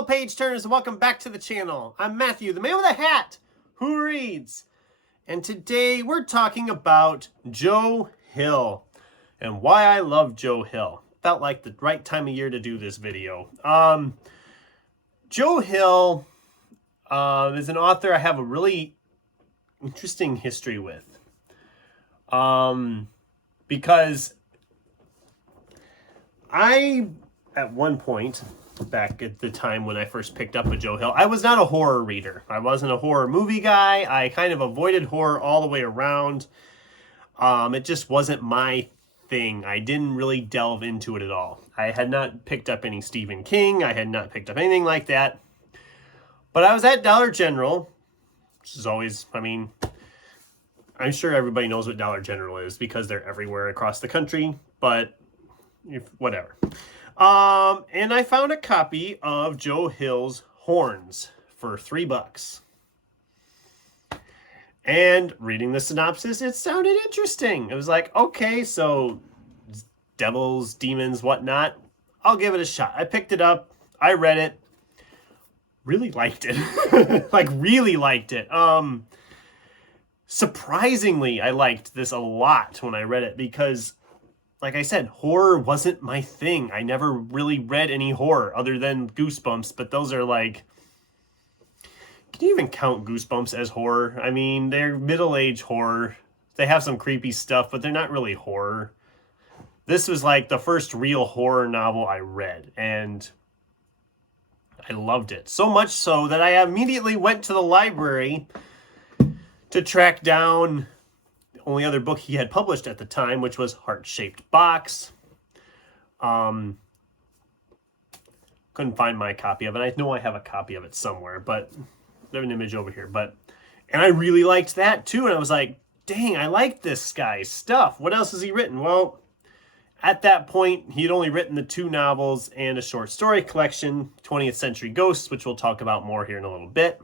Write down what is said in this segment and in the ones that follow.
fellow page turners, and welcome back to the channel. I'm Matthew, the man with a hat who reads. And today we're talking about Joe Hill and why I love Joe Hill. Felt like the right time of year to do this video. Joe Hill is an author I have a really interesting history with. Because at one point, back at the time when I first picked up a Joe Hill, I was not a horror reader. I wasn't a horror movie guy. I kind of avoided horror all the way around. It just wasn't my thing. I didn't really delve into it at all. I had not picked up any Stephen King. I had not picked up anything like that. But I was at Dollar General, which is always, I'm sure everybody knows what Dollar General is because they're everywhere across the country, but whatever. And I found a copy of Joe Hill's Horns for $3. And reading the synopsis, it sounded interesting. It was like, okay, so devils, demons, whatnot. I'll give it a shot. I picked it up. I read it. Really liked it. Like, really liked it. Surprisingly, I liked this a lot when I read it because, like I said, horror wasn't my thing. I never really read any horror other than Goosebumps, but those are like... Can you even count Goosebumps as horror? I mean, they're middle-aged horror. They have some creepy stuff, but they're not really horror. This was like the first real horror novel I read, and I loved it. So much so that I immediately went to the library to track down the only other book he had published at the time, which was Heart-Shaped Box. Couldn't find my copy of it. I know I have a copy of it somewhere, but I have an image over here. And I really liked that too. And I was like, dang, I like this guy's stuff. What else has he written? Well, at that point, he'd only written the 2 novels and a short story collection, 20th Century Ghosts, which we'll talk about more here in a little bit.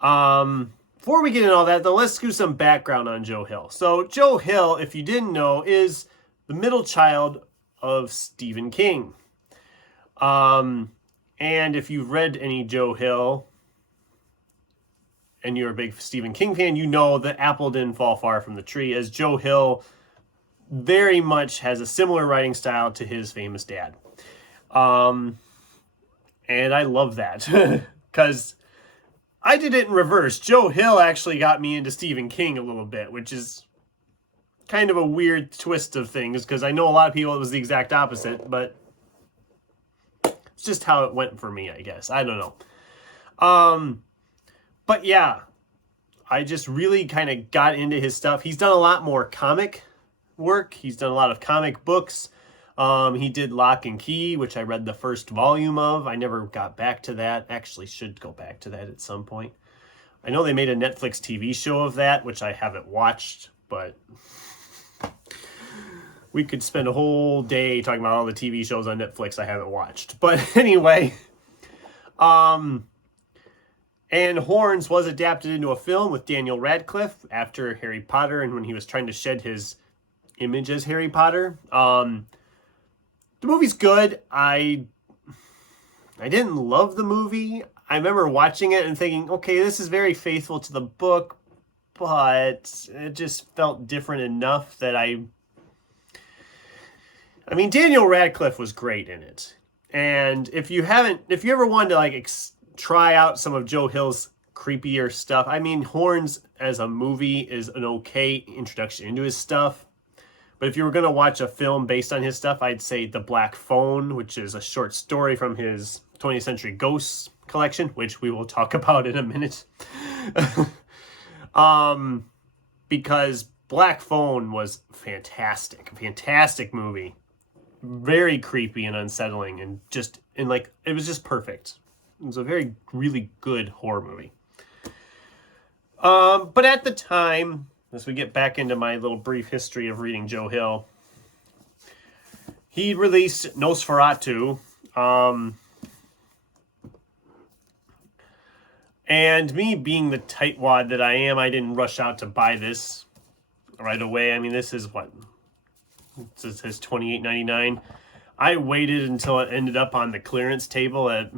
Before we get into all that, though, let's do some background on Joe Hill. So Joe Hill, if you didn't know, is the middle child of Stephen King. And if you've read any Joe Hill and you're a big Stephen King fan, you know the apple didn't fall far from the tree, as Joe Hill very much has a similar writing style to his famous dad. And I love that because I did it in reverse. Joe Hill actually got me into Stephen King a little bit, which is kind of a weird twist of things because I know a lot of people it was the exact opposite, but it's just how it went for me, I guess. I don't know. But yeah, I just really kind of got into his stuff. He's done a lot more comic work. He's done a lot of comic books. He did Lock and Key, which I read the first volume of. I never got back to that. Actually, should go back to that at some point. I know they made a Netflix TV show of that, which I haven't watched, but we could spend a whole day talking about all the TV shows on Netflix I haven't watched. But anyway, and Horns was adapted into a film with Daniel Radcliffe after Harry Potter and when he was trying to shed his image as Harry Potter. The movie's good. I didn't love the movie. I remember watching it and thinking, okay, this is very faithful to the book, but it just felt different enough that Daniel Radcliffe was great in it. And if you ever wanted to try out some of Joe Hill's creepier stuff, Horns as a movie is an okay introduction into his stuff. But if you were going to watch a film based on his stuff, I'd say The Black Phone, which is a short story from his 20th Century Ghosts collection, which we will talk about in a minute. Because Black Phone was fantastic. A fantastic movie. Very creepy and unsettling. And it was just perfect. It was a really good horror movie. But at the time, as we get back into my little brief history of reading Joe Hill, he released Nosferatu. And me being the tightwad that I am, I didn't rush out to buy this right away. This is what? It says $28.99. I waited until it ended up on the clearance table at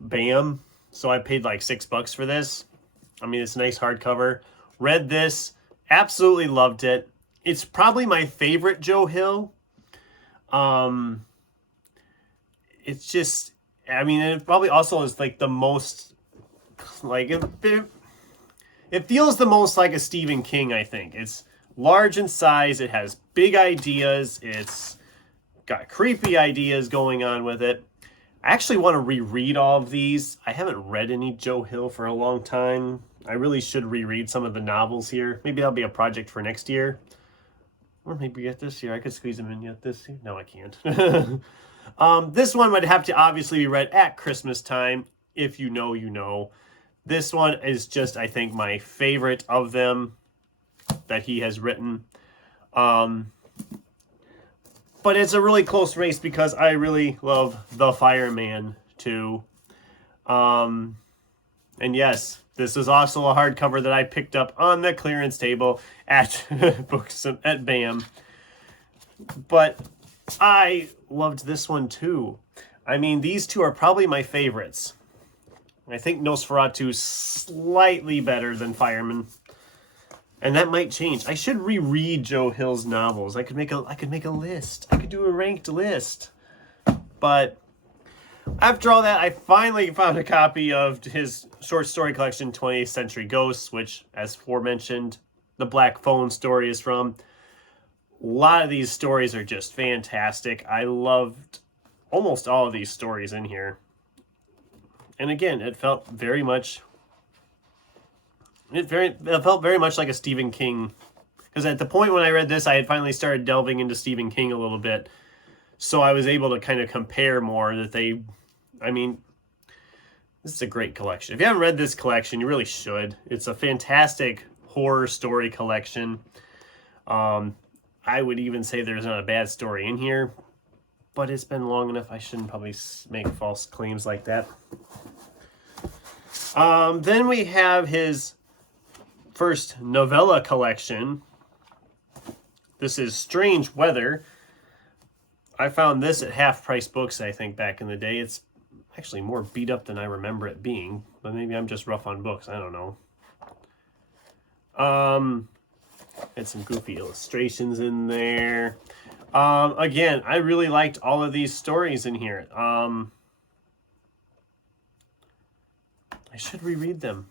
BAM. So I paid like $6 for this. I mean, it's a nice hardcover. Read this, absolutely loved it. It's probably my favorite Joe Hill. It's just, I mean, it probably also is like the most, like, it feels the most like a Stephen King, I think. It's large in size, it has big ideas, it's got creepy ideas going on with it. I actually want to reread all of these. I haven't read any Joe Hill for a long time. I really should reread some of the novels here. Maybe that'll be a project for next year. Or maybe yet this year. I could squeeze them in yet this year. No, I can't. This one would have to obviously be read at Christmas time. If you know, you know. This one is just, I think, my favorite of them that he has written. But it's a really close race because I really love The Fireman too. And yes, this is also a hardcover that I picked up on the clearance table at books at BAM. But I loved this one too. I mean, these two are probably my favorites. I think Nosferatu is slightly better than Fireman. And that might change. I should reread Joe Hill's novels. I could make a list. I could do a ranked list. But after all that, I finally found a copy of his short story collection, 20th Century Ghosts, which, as aforementioned, the Black Phone story is from. A lot of these stories are just fantastic. I loved almost all of these stories in here. And again, it felt very much... It felt very much like a Stephen King, because at the point when I read this, I had finally started delving into Stephen King a little bit, so I was able to kind of compare more. I mean, this is a great collection. If you haven't read this collection, you really should. It's a fantastic horror story collection. I would even say there's not a bad story in here, but it's been long enough. I shouldn't probably make false claims like that. Then we have his first novella collection. This is Strange Weather. I found this at Half Price Books, I think, back in the day. It's actually more beat up than I remember it being, but maybe I'm just rough on books. I don't know. Had some goofy illustrations in there. Again, I really liked all of these stories in here. I should reread them.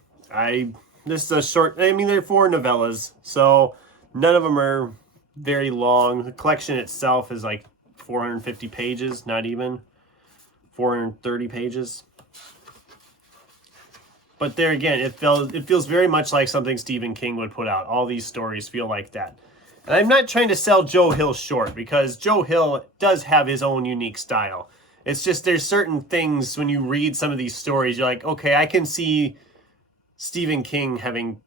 This is a short, I mean, they're 4 novellas, so none of them are very long. The collection itself is like 450 pages, not even 430 pages. But there again, it feels very much like something Stephen King would put out. All these stories feel like that. And I'm not trying to sell Joe Hill short, because Joe Hill does have his own unique style. It's just there's certain things when you read some of these stories, you're like, okay, I can see Stephen King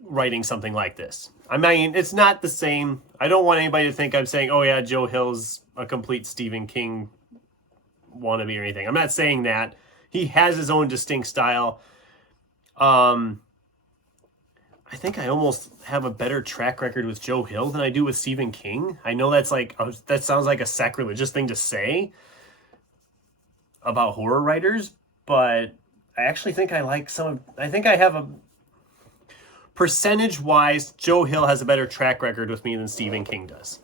writing something like this. I mean, it's not the same. I don't want anybody to think I'm saying, oh yeah, Joe Hill's a complete Stephen King wannabe or anything. I'm not saying that. He has his own distinct style. I think I almost have a better track record with Joe Hill than I do with Stephen King. I know that's like, that sounds like a sacrilegious thing to say about horror writers, but I actually think I like I think I have a percentage-wise, Joe Hill has a better track record with me than Stephen King does.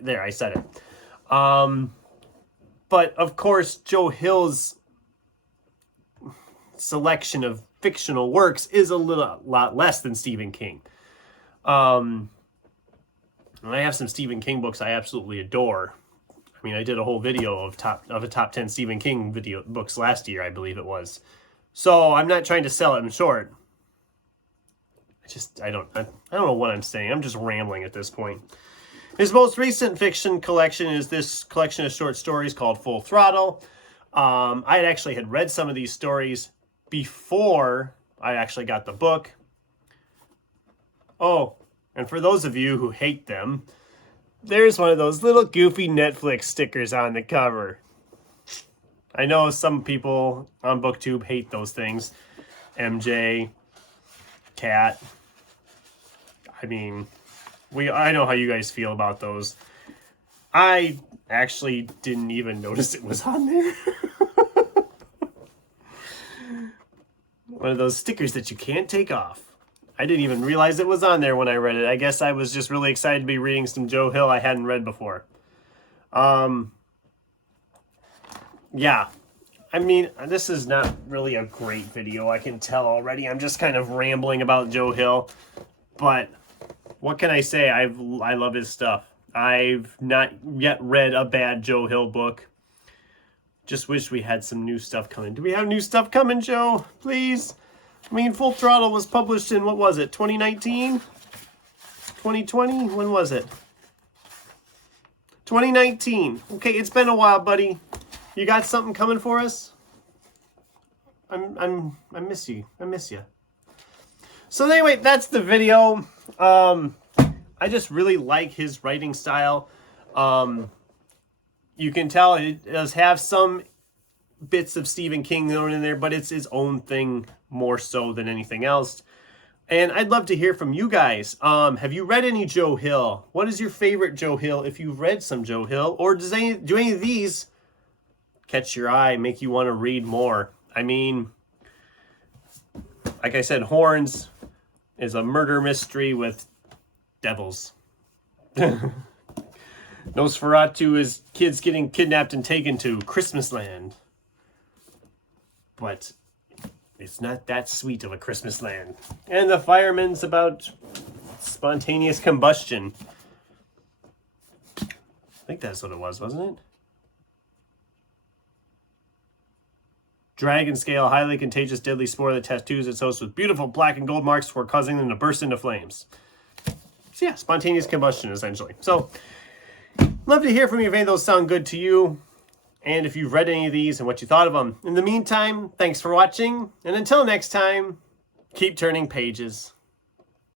There, I said it. But of course, Joe Hill's selection of fictional works is a lot less than Stephen King. And I have some Stephen King books I absolutely adore. I mean, I did a whole video of a top 10 Stephen King books last year, I believe it was. So I'm not trying to sell it in short. I don't know what I'm saying. I'm just rambling at this point. His most recent fiction collection is this collection of short stories called Full Throttle. I actually had read some of these stories before I actually got the book. Oh, and for those of you who hate them, there's one of those little goofy Netflix stickers on the cover. I know some people on BookTube hate those things. MJ, Cat. I mean, I know how you guys feel about those. I actually didn't even notice it was on there. One of those stickers that you can't take off. I didn't even realize it was on there when I read it. I guess I was just really excited to be reading some Joe Hill I hadn't read before. Yeah. I mean, this is not really a great video, I can tell already. I'm just kind of rambling about Joe Hill. But what can I say? I love his stuff. I've not yet read a bad Joe Hill book. Just wish we had some new stuff coming. Do we have new stuff coming, Joe? Please? I mean, Full Throttle was published in, what was it, 2019? 2020? When was it? 2019. Okay, it's been a while, buddy. You got something coming for us? I miss you. I miss you. So anyway, that's the video. I just really like his writing style. You can tell it does have some bits of Stephen King thrown in there, but it's his own thing more so than anything else. And I'd love to hear from you guys. Have you read any Joe Hill? What is your favorite Joe Hill if you've read some Joe Hill? Or do any of these catch your eye, make you want to read more? I mean, like I said, Horns is a murder mystery with devils. Nosferatu is kids getting kidnapped and taken to Christmas land. But it's not that sweet of a Christmas land. And the Fireman's about spontaneous combustion. I think that's what it was, wasn't it? Dragon scale, highly contagious, deadly spore that tattoos its host with beautiful black and gold marks before causing them to burst into flames. So yeah, spontaneous combustion, essentially. So, love to hear from you if any of those sound good to you. And if you've read any of these and what you thought of them. In the meantime, thanks for watching. And until next time, keep turning pages.